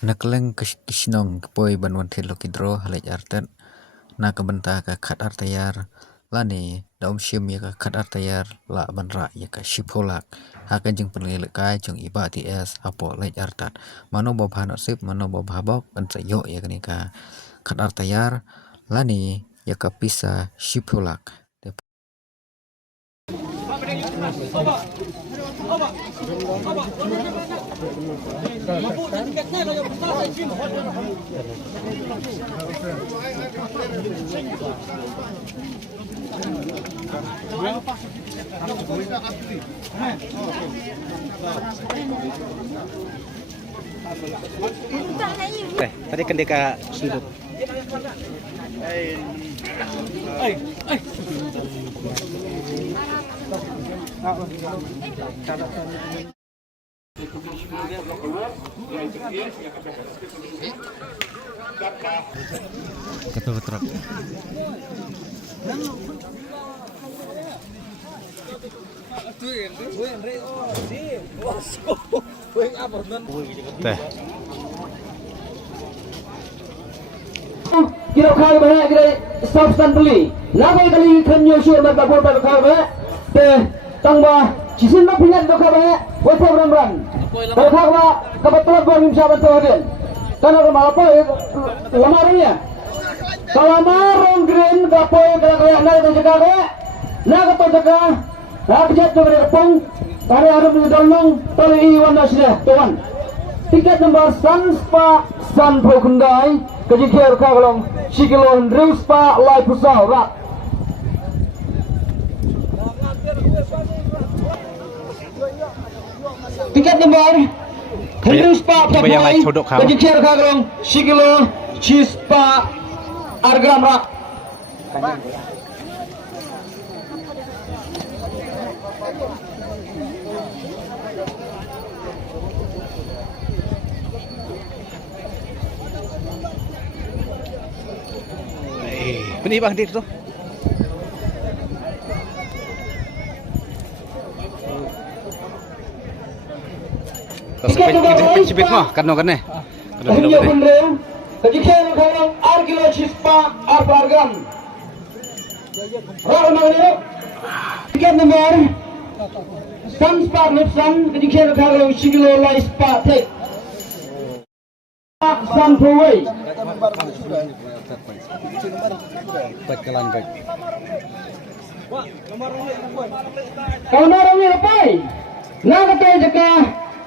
Nakleng kishnong kpoi banwan thelo kidro halaj artet na kabenta ka khat artayar lani daum shim ya ka khat artayar la banra ya ka shipolak hakan jeng penil kai jeng iba ts apo laj artat mano bo bhano sip mano bo bhabok ansa yo ya kani ka khat artayar lani ya ka pisa shipolak. Tadi kan dia sudut. Ketua truk. Teh. Kira kali banyak kira substan beli. Lama kali kan nyusul mereka buat kali teh tangba cisin nak pingat do kali wasa beran. Kalau kebetulan gua bisa bantu hadir. Karena rumah apa lamarnya. Kalau marong green gapoy kalau nak tu jaga nak tu jaga nak jat tu berpong tadi ada menjolong tali warna sudah tuan. Tiket nomor Sanspa Sanpo Kendai kejikir kagalong Sikilon Riuspa Lai Pusau Rat. Tiket nomor Riuspa Papai kejikir kagalong Sikilon Cispa Argram Rat. Ini bang dir tu. Cepet mah kano kan eh. Kejikian kalau Argilo Cispa Argam. Orang mana? Tiket nomor Sanspa Nipsan kejikian kalau Sikilo Lai Spa Tek. Sanpoi. Tekelan baik. Kalau marahnya lepai, nak kata jika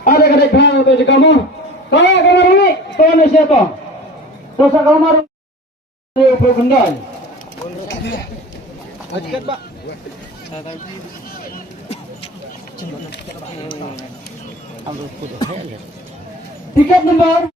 ada kata bang atau jika mau, kalau kamar ini, kalau ni siapa? Terus kalau marah, dia berkendai. Tiket pak. Tiket nomor